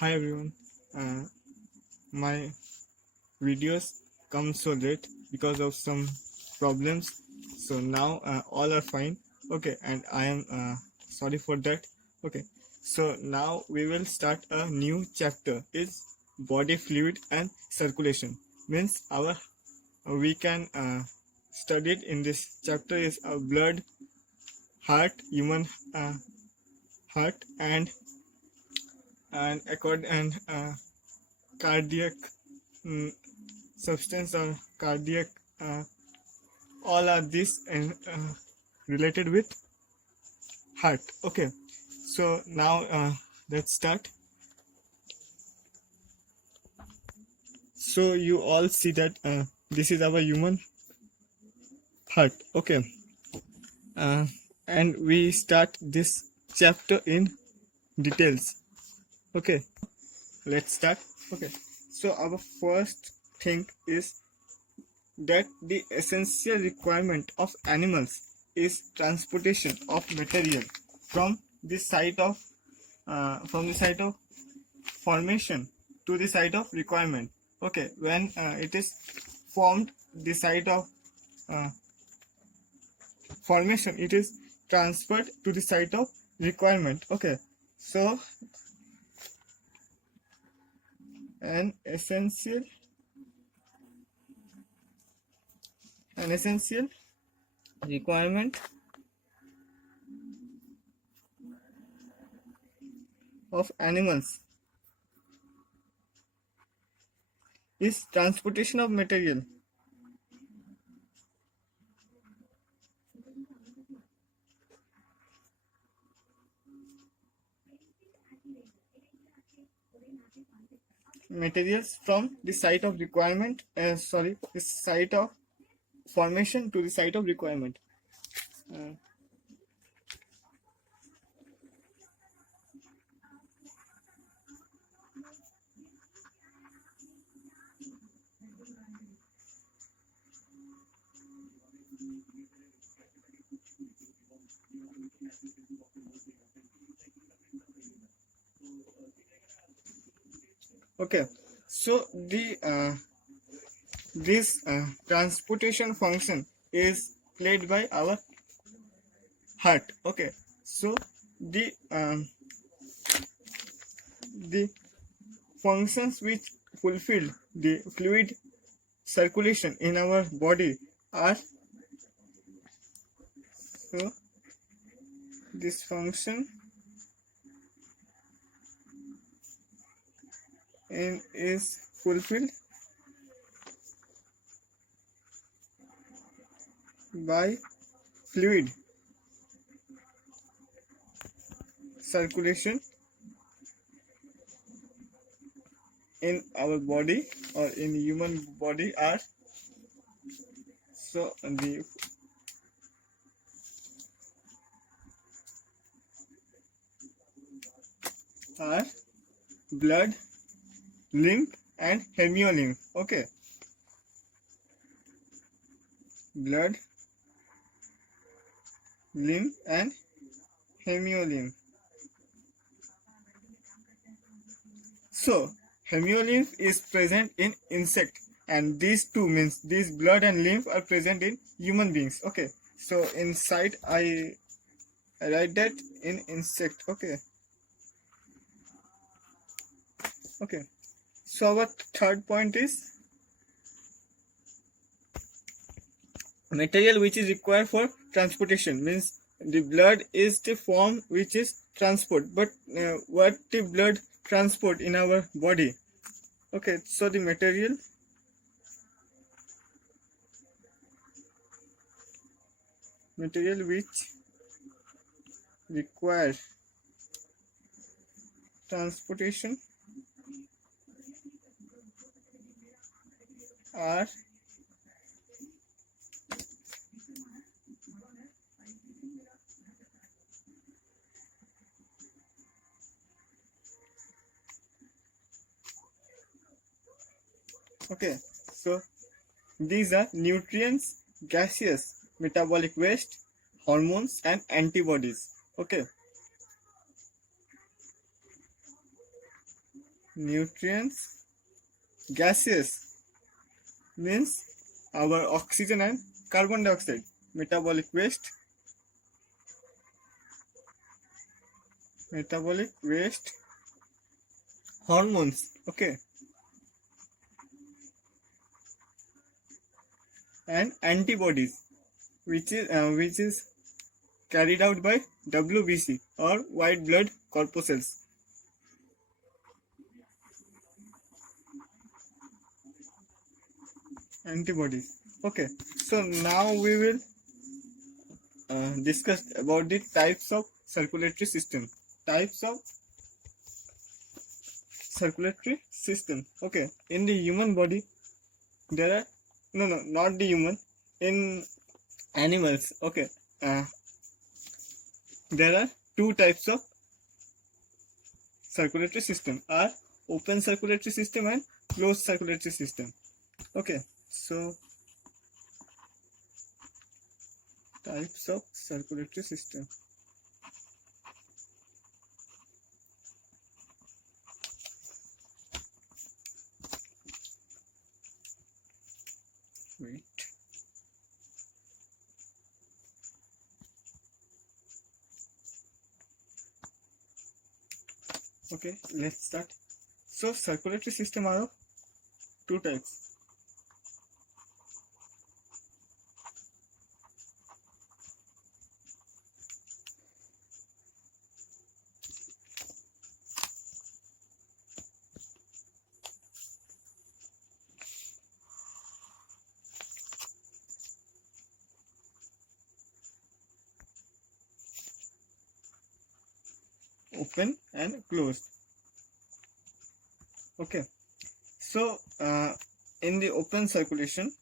Hi everyone. Uh, my videos come so late because of some problems. So now all are fine. Okay, and I am sorry for that. Okay, so now we will start a new chapter. Is body fluid and circulation. Means our we can study it in this chapter is blood, heart, human heart, and cardiac mm, substance or cardiac all are this and related with heart. Okay, so now let's start. So you all see that this is our human heart. Okay, uh, and we start this chapter in details. Okay, let's start. Okay, so our first thing is that the essential requirement of animals is transportation of material from the site of formation to the site of requirement. Okay, when it is formed, the site of uh, formation, it is transferred to the site of requirement. Okay, so an essential requirement of animals is transportation of material materials from the site of requirement, the site of formation to the site of requirement. uh, okay, so the this transportation function is played by our heart. Okay, so the functions which fulfill the fluid circulation in our body are, so this function is fulfilled by fluid circulation in our body or in human body are, so the are blood, lymph and hemolymph. Okay, blood, lymph and hemolymph. So hemolymph is present in insect, and these two means these blood and lymph are present in human beings. Okay, so inside I write that in insect. Okay, so our third point is material which is required for transportation. Means the blood is the form which is transport, but what the blood transport in our body. Okay, so the material which require transportation are okay, so these are nutrients, gaseous, metabolic waste, hormones and antibodies. Okay, nutrients, gaseous means our oxygen and carbon dioxide, metabolic waste, hormones, okay, and antibodies, which is carried out by WBC or white blood corpuscles. Antibodies. Okay, so now we will discuss about the types of circulatory system. Types of circulatory system. Okay, in the human body, there are not the human. In animals, okay, there are two types of circulatory system: are open circulatory system and closed circulatory system. Okay, so types of circulatory system. Wait. Okay, let's start. So circulatory system are of two types. Open and closed. Okay, so in the open circulation,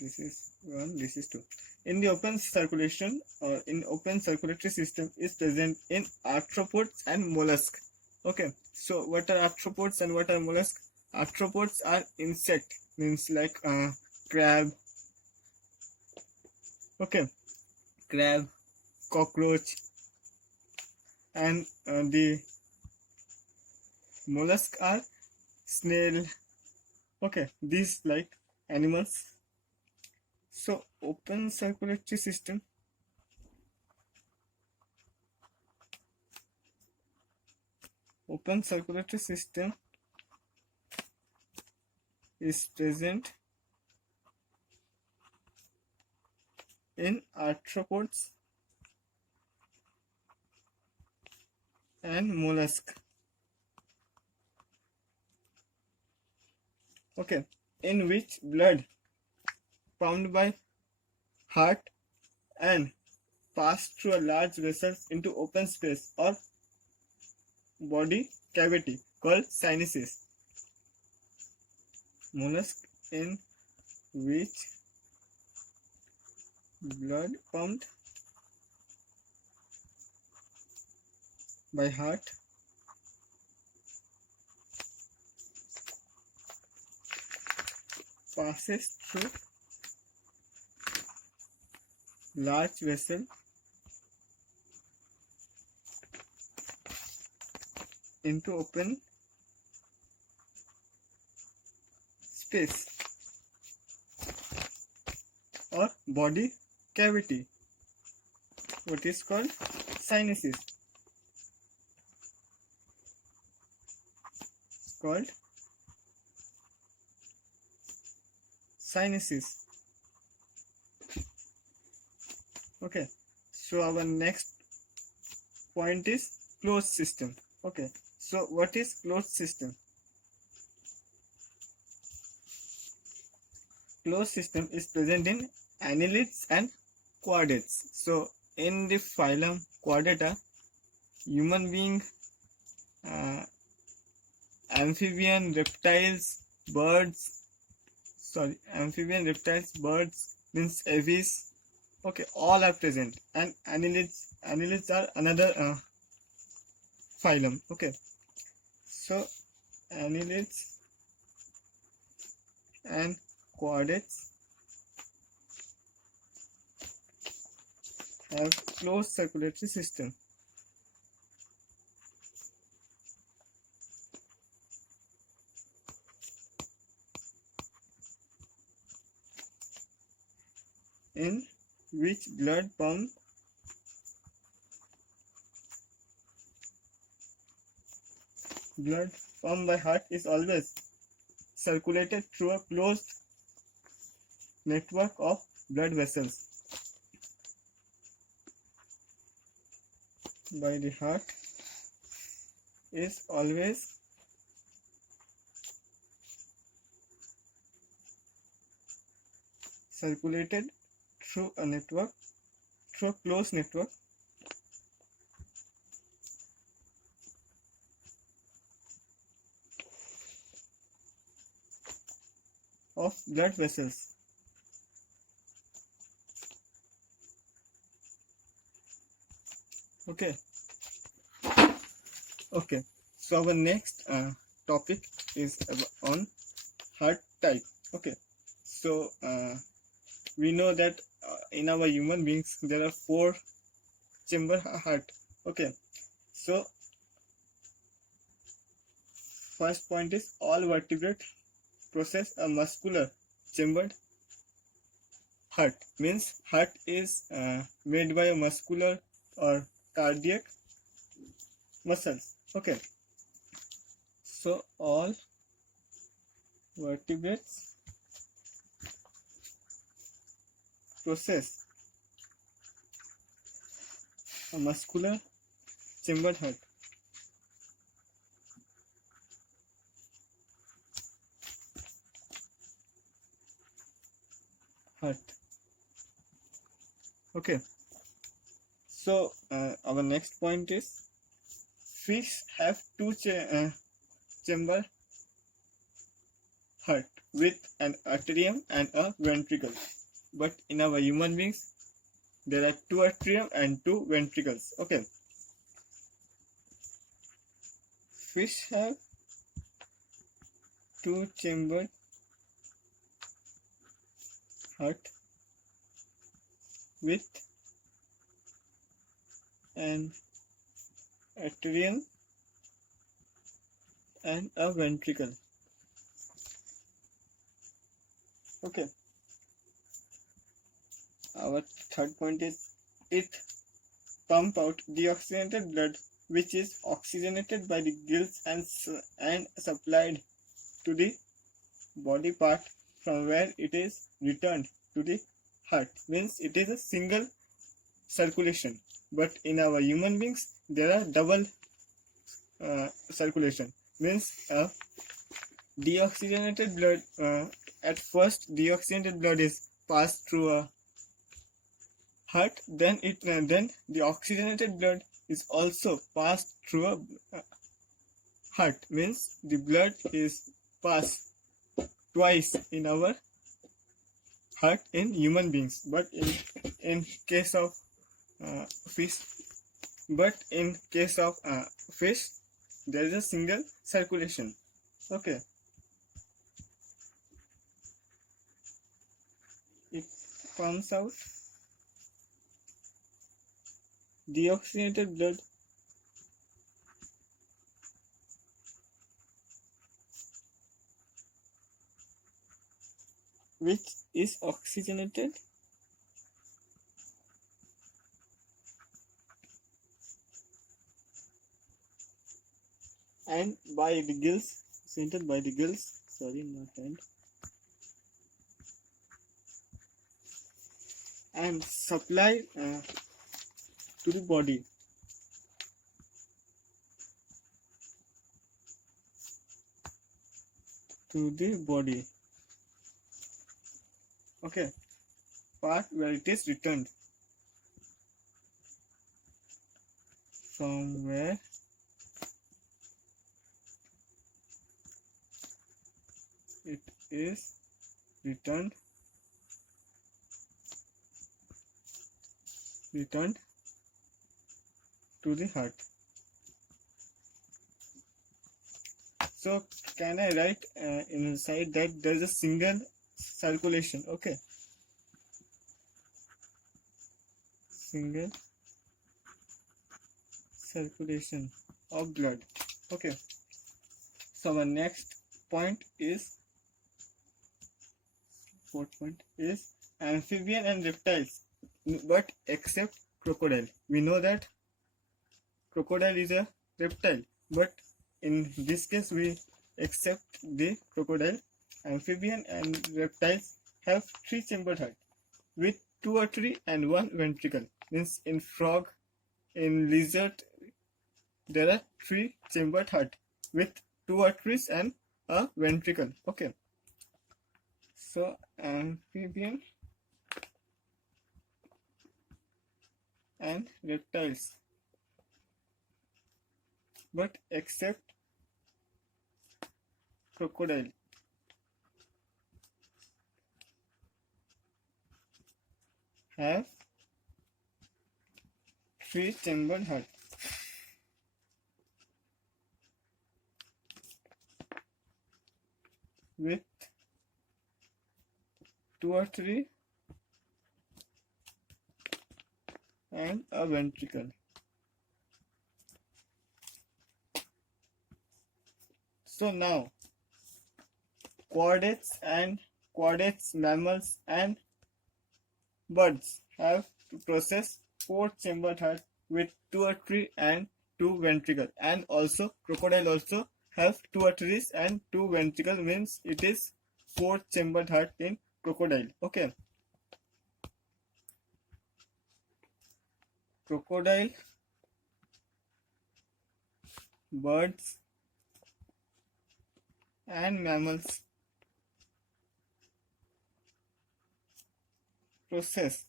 this is 1, this is 2. In the open circulation or in open circulatory system is present in arthropods and mollusks. Okay, so what are arthropods and what are mollusks? Arthropods are insect, means like crab, okay, crab, cockroach, and the mollusks are snail, okay, these like animals. So open circulatory system is present in arthropods and mollusk. Okay, in which blood pumped by heart and passed through a large vessels into open space or body cavity called sinuses. Mollusk in which blood pumped by heart passes through large vessel into open space or body cavity, what is called sinuses. It's called sinuses. Okay, so our next point is closed system. Okay, so what is closed system? Closed system is present in annelids and chordates. So in the phylum Chordata, human being, amphibian, reptiles, birds, means aves, okay, all are present. And annelids are another phylum. Okay, so annelids and chordates have closed circulatory system. which blood pumped by heart is always circulated through a closed network of blood vessels by the heart is always circulated through a closed network of blood vessels. Okay. So our next topic is on heart type. Okay. So we know that in our human beings there are 4 chamber heart. Okay. So first point is all vertebrate possess a muscular chambered heart. Means heart is made by a muscular or cardiac muscles. Okay. So all vertebrates possess a muscular chambered heart. Okay. So our next point is fish have 2 chamber heart with an atrium and a ventricle, but in our human beings there are 2 atrium and 2 ventricles. Okay. Fish have 2 chambered heart with an atrium and a ventricle. Okay. Our third point is it pump out deoxygenated blood, which is oxygenated by the gills and supplied to the body part from where it is returned to the heart. Means it is a single circulation, but in our human beings there are double circulation. Means deoxygenated blood, at first deoxygenated blood is passed through a heart, then the oxygenated blood is also passed through a heart. Means the blood is passed twice in our heart in human beings, but in case of fish fish there is a single circulation. Okay. It pumps out deoxygenated blood which is oxygenated and by the gills, centered by the gills, and supplied to the body. Okay. Part where it is returned, from where it is returned to the heart. So can I write inside that there is a single circulation? Okay. Single circulation of blood. Okay. So our next point is, fourth point is amphibian and reptiles but except crocodile. We know that crocodile is a reptile, but in this case we accept the crocodile. Amphibian and reptiles have three-chambered heart with two artery and one ventricle. Means in frog, in lizard, there are three-chambered heart with two arteries and a ventricle. Okay. So amphibian and reptiles, but except crocodile, have three-chambered heart with two artery and a ventricle. So now chordates, mammals and birds have to process four-chambered heart with two artery and two ventricle, and also crocodile also have two arteries and two ventricle, means it is four-chambered heart in crocodile. Okay. Crocodile, birds and mammals process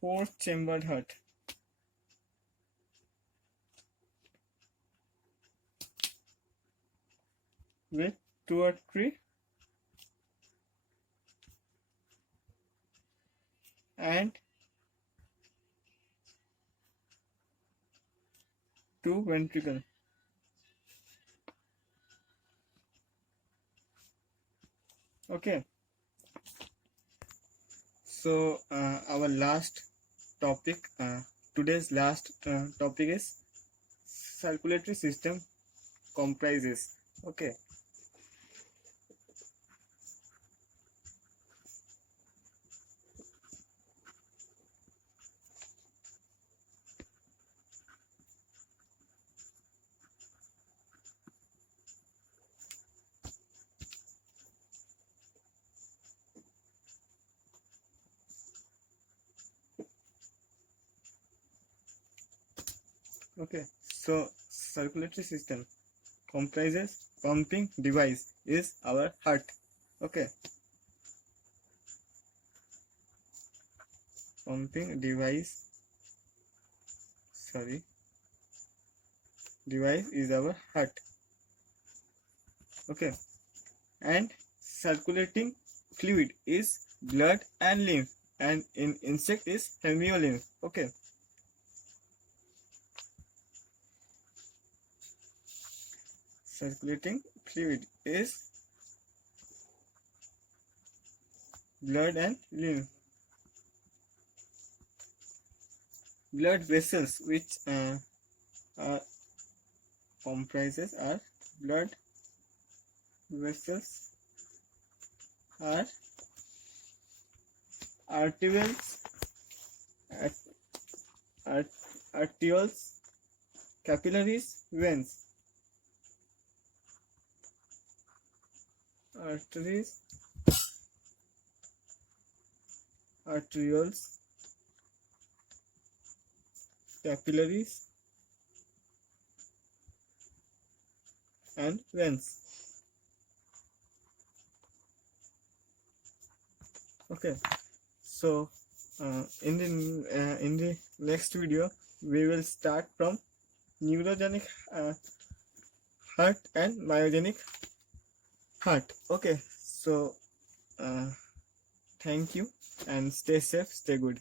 four-chambered heart with two artery and two ventricle. Okay. So our last topic, today's last topic is circulatory system comprises. Okay. Okay, so circulatory system comprises pumping device is our heart. Okay, pumping device is our heart. Okay, and circulating fluid is blood and lymph, and in insect is hemolymph. Okay. Circulating fluid is blood and lymph. Blood vessels, which are comprises are blood vessels are arterioles, arterioles, capillaries, veins. Arteries, arterioles, capillaries and veins. Okay, so in the next video we will start from neurogenic heart and myogenic heart. Okay, so thank you and stay safe, stay good.